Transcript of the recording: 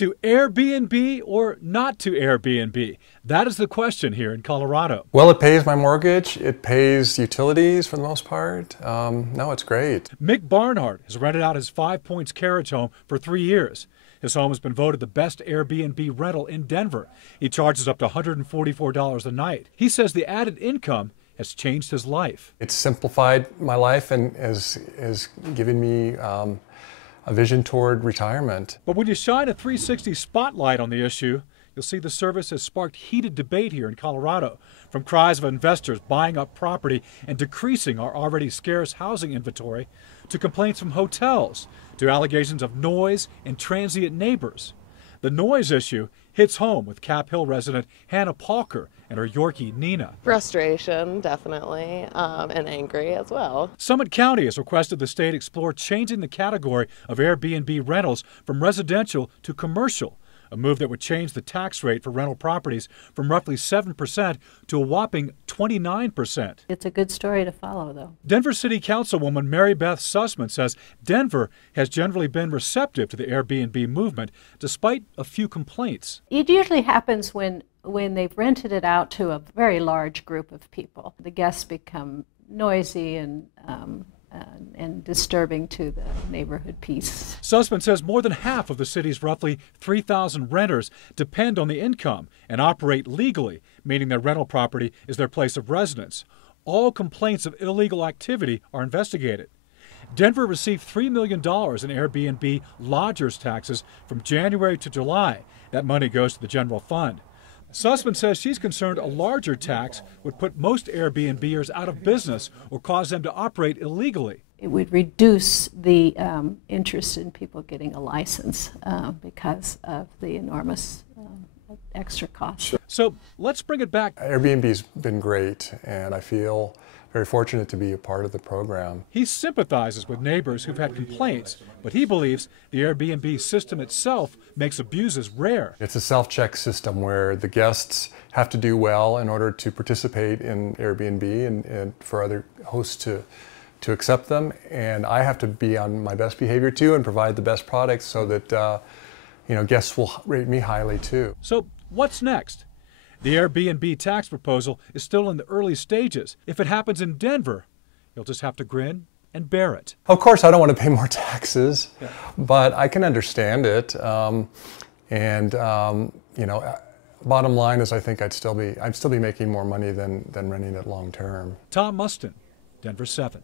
To Airbnb or not to Airbnb? That is the question here in Colorado. Well, it pays my mortgage. It pays utilities for the most part. No, it's great. Mick Barnhart has rented out his 5 Points carriage home for 3 years. His home has been voted the best Airbnb rental in Denver. He charges up to $144 a night. He says the added income has changed his life. It's simplified my life and has given me a vision toward retirement. But when you shine a 360 spotlight on the issue, you'll see the service has sparked heated debate here in Colorado, from cries of investors buying up property and decreasing our already scarce housing inventory, to complaints from hotels, to allegations of noise and transient neighbors. The noise issue hits home with Cap Hill resident Hannah Palker and her Yorkie Nina. Frustration, definitely, and angry as well. Summit County has requested the state explore changing the category of Airbnb rentals from residential to commercial, a move that would change the tax rate for rental properties from roughly 7% to a whopping 29%. It's a good story to follow, though. Denver City Councilwoman Mary Beth Sussman says Denver has generally been receptive to the Airbnb movement, despite a few complaints. It usually happens when they've rented it out to a very large group of people. The guests become noisy and disturbing to the neighborhood peace. Sussman says more than half of the city's roughly 3,000 renters depend on the income and operate legally, meaning their rental property is their place of residence. All complaints of illegal activity are investigated. Denver received $3 million in Airbnb lodgers taxes from January to July. That money goes to the general fund. Sussman says she's concerned a larger tax would put most Airbnbers out of business or cause them to operate illegally. It would reduce the interest in people getting a license because of the enormous extra cost. So let's bring it back. Airbnb's been great, and I feel very fortunate to be a part of the program. He sympathizes with neighbors who've had complaints, but he believes the Airbnb system itself makes abuses rare. It's a self-check system where the guests have to do well in order to participate in Airbnb and for other hosts to accept them. And I have to be on my best behavior too and provide the best products so that guests will rate me highly too. So what's next? The Airbnb tax proposal is still in the early stages. If it happens in Denver, you'll just have to grin and bear it. Of course, I don't want to pay more taxes, but I can understand it. Bottom line is I think I'd still be making more money than renting it long term. Tom Mustin, Denver 7.